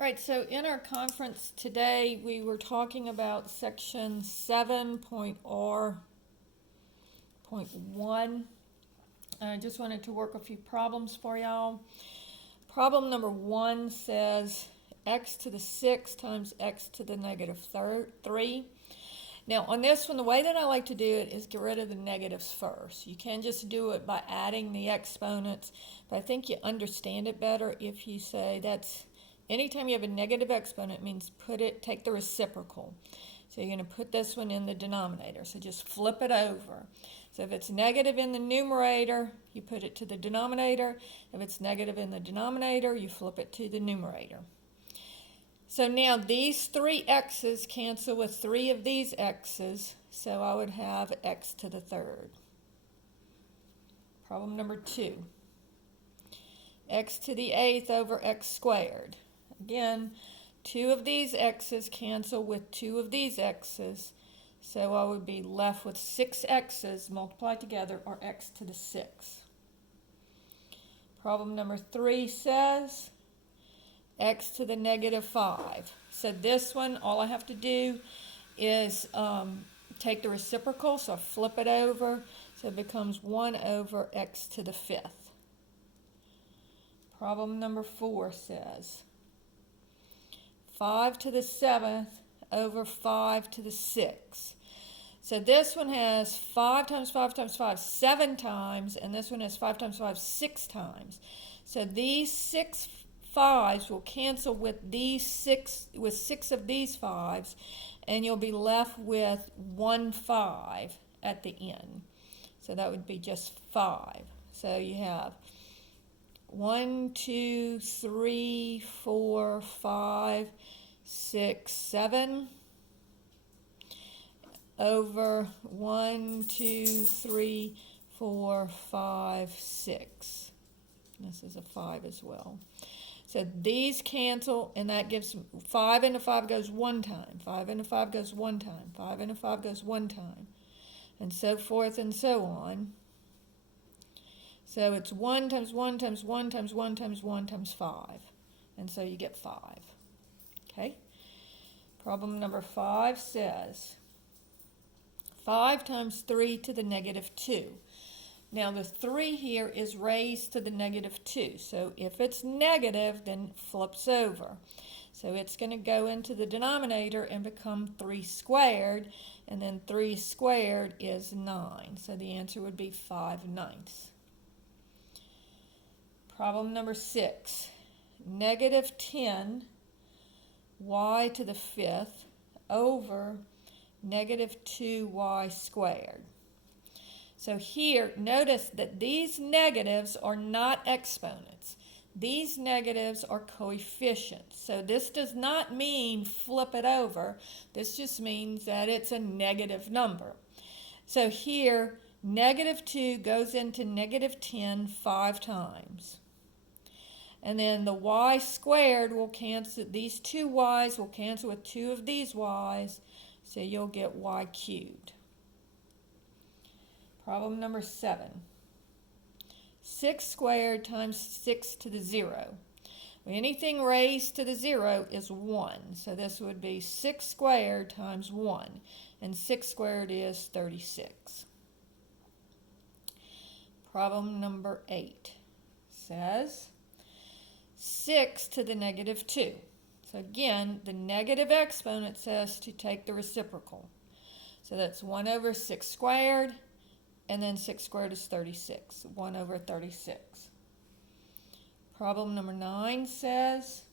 All right, so in our conference today, we were talking about section 7.R.1. I just wanted to work a few problems for y'all. Problem number 1 says x to the 6 times x to the negative 3. Now on this one, the way that I like to do it is get rid of the negatives first. You can just do it by adding the exponents, but I think you understand it better if you say that's anytime you have a negative exponent, it means take the reciprocal. So you're going to put this one in the denominator. So just flip it over. So if it's negative in the numerator, you put it to the denominator. If it's negative in the denominator, you flip it to the numerator. So now these 3 x's cancel with 3 of these x's. So I would have x to the 3rd. Problem number 2. X to the 8th over x squared. Again, 2 of these x's cancel with 2 of these x's, so I would be left with 6 x's multiplied together, or x to the 6. Problem number 3 says x to the negative 5. So this one, all I have to do is take the reciprocal, so I flip it over, so it becomes 1 over x to the 5th. Problem number 4 says 5 to the 7th over 5 to the 6th. So this one has 5 times 5 times 5 7 times, and this one has 5 times 5 6 times. So these 6 5s will cancel with these 6 of these 5s, and you'll be left with 1 5 at the end. So that would be just 5. So you have 1, 2, 3, 4, 5, 6, 7 over 1, 2, 3, 4, 5, 6. This is a 5 as well. So these cancel, and that gives 5 into 5 goes 1 time. 5 into 5 goes 1 time. 5 into 5 goes 1 time. And so forth and so on. So it's 1 times 1 times 1 times 1 times 1 times 5. And so you get 5. Okay? Problem number 5 says 5 times 3 to the negative 2. Now the 3 here is raised to the negative 2. So if it's negative, then it flips over. So it's going to go into the denominator and become 3 squared. And then 3 squared is 9. So the answer would be 5/9. Problem number 6, negative 10 y to the 5th over negative 2y squared. So here, notice that these negatives are not exponents. These negatives are coefficients. So this does not mean flip it over. This just means that it's a negative number. So here, negative 2 goes into negative 10 5 times. And then the y squared will cancel, these 2 y's will cancel with 2 of these y's, so you'll get y cubed. Problem number 7. 6 squared times 6 to the 0. Anything raised to the 0 is 1, so this would be 6 squared times 1, and 6 squared is 36. Problem number 8 says 6 to the negative 2. So again, the negative exponent says to take the reciprocal. So that's 1 over 6 squared, and then 6 squared is 36. 1 over 36. Problem number 9 says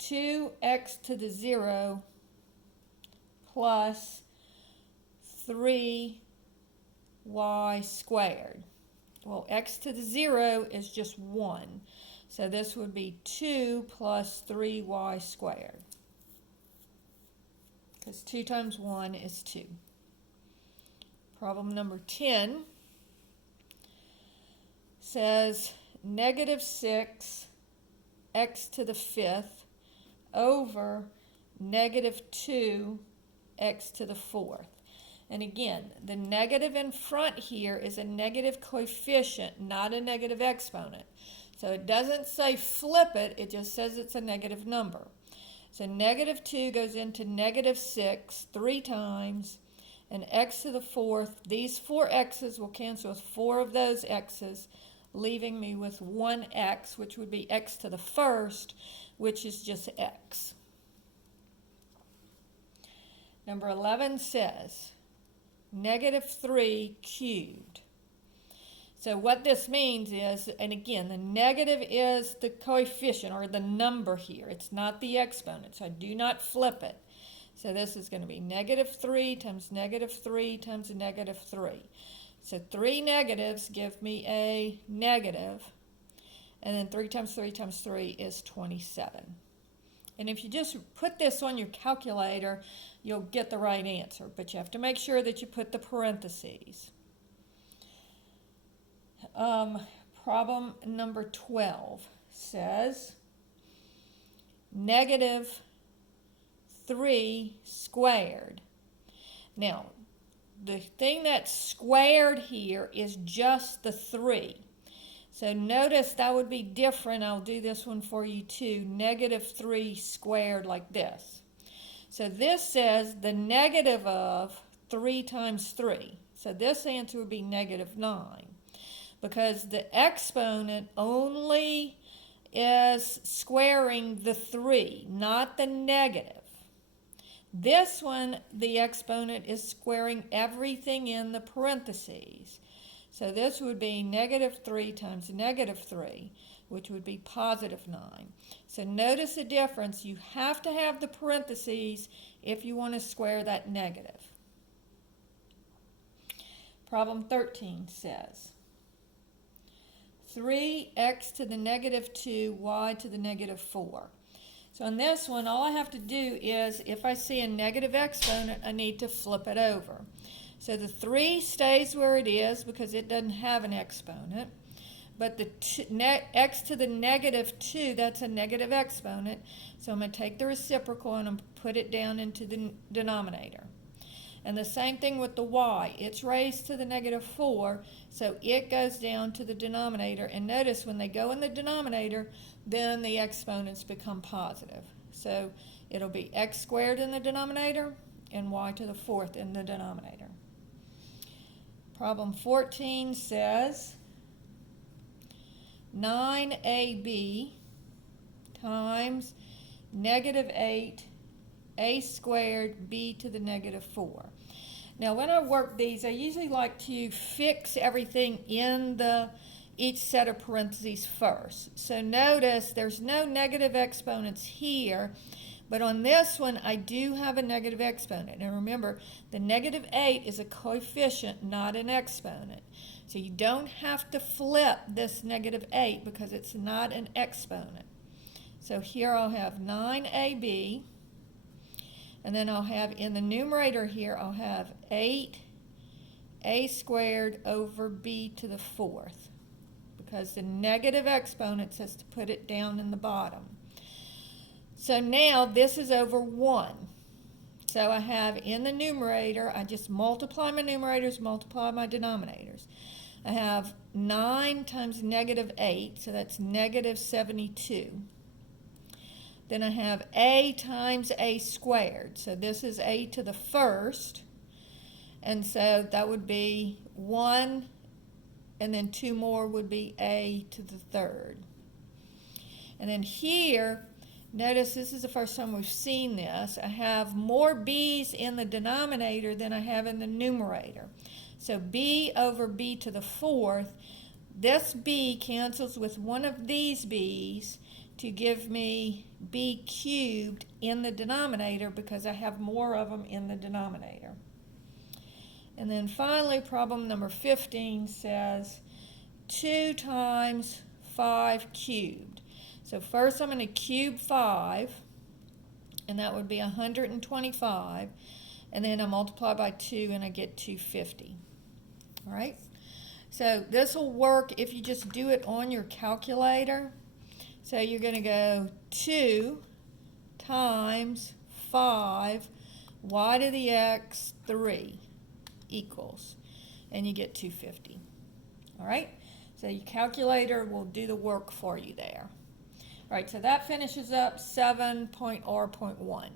2x to the 0 plus 3y squared. Well, x to the 0 is just 1. So this would be 2 plus 3y squared. Because 2 times 1 is 2. Problem number 10 says negative 6 x to the 5th over negative 2 x to the 4th. And again, the negative in front here is a negative coefficient, not a negative exponent. So it doesn't say flip it, it just says it's a negative number. So negative 2 goes into negative 6 3 times, and x to the 4th, these 4 x's will cancel with 4 of those x's, leaving me with 1x, which would be x to the 1st, which is just x. Number 11 says negative 3 cubed. So what this means is, and again, the negative is the coefficient or the number here. It's not the exponent, so I do not flip it. So this is going to be negative 3 times negative 3 times a negative 3. So 3 negatives give me a negative, and then 3 times 3 times 3 is 27. And if you just put this on your calculator, you'll get the right answer, but you have to make sure that you put the parentheses. Problem number 12 says negative 3 squared. Now, the thing that's squared here is just the 3. So notice that would be different. I'll do this one for you too. Negative 3 squared like this. So this says the negative of 3 times 3. So this answer would be negative 9. Because the exponent only is squaring the 3, not the negative. This one, the exponent is squaring everything in the parentheses. So this would be negative 3 times negative 3, which would be positive 9. So notice the difference. You have to have the parentheses if you want to square that negative. Problem 13 says 3x to the negative 2, y to the negative 4. So on this one, all I have to do is, if I see a negative exponent, I need to flip it over. So the 3 stays where it is because it doesn't have an exponent. But the x to the negative 2, that's a negative exponent. So I'm going to take the reciprocal and I'm going to put it down into the denominator. And the same thing with the y. It's raised to the negative 4, so it goes down to the denominator. And notice when they go in the denominator, then the exponents become positive. So it'll be x squared in the denominator and y to the 4th in the denominator. Problem 14 says 9ab times negative 8 a squared b to the negative 4. Now when I work these, I usually like to fix everything in each set of parentheses first. So notice there's no negative exponents here, but on this one I do have a negative exponent. And remember, the negative 8 is a coefficient, not an exponent. So you don't have to flip this negative 8 because it's not an exponent. So here I'll have 9ab. And then I'll have, in the numerator here, I'll have 8a squared over b to the 4th. Because the negative exponent says to put it down in the bottom. So now this is over 1. So I have in the numerator, I just multiply my numerators, multiply my denominators. I have 9 times negative 8, so that's negative 72. Then I have a times a squared. So this is a to the 1st. And so that would be 1, and then 2 more would be a to the 3rd. And then here, notice this is the first time we've seen this. I have more b's in the denominator than I have in the numerator. So b over b to the 4th, this b cancels with one of these b's to give me b cubed in the denominator because I have more of them in the denominator. And then finally, problem number 15 says 2 times 5 cubed. So first I'm going to cube 5, and that would be 125. And then I multiply by 2, and I get 250. All right? So this will work if you just do it on your calculator. So you're going to go 2 times 5 y to the x 3 equals, and you get 250. All right? So your calculator will do the work for you there. All right, so that finishes up 7.R.1.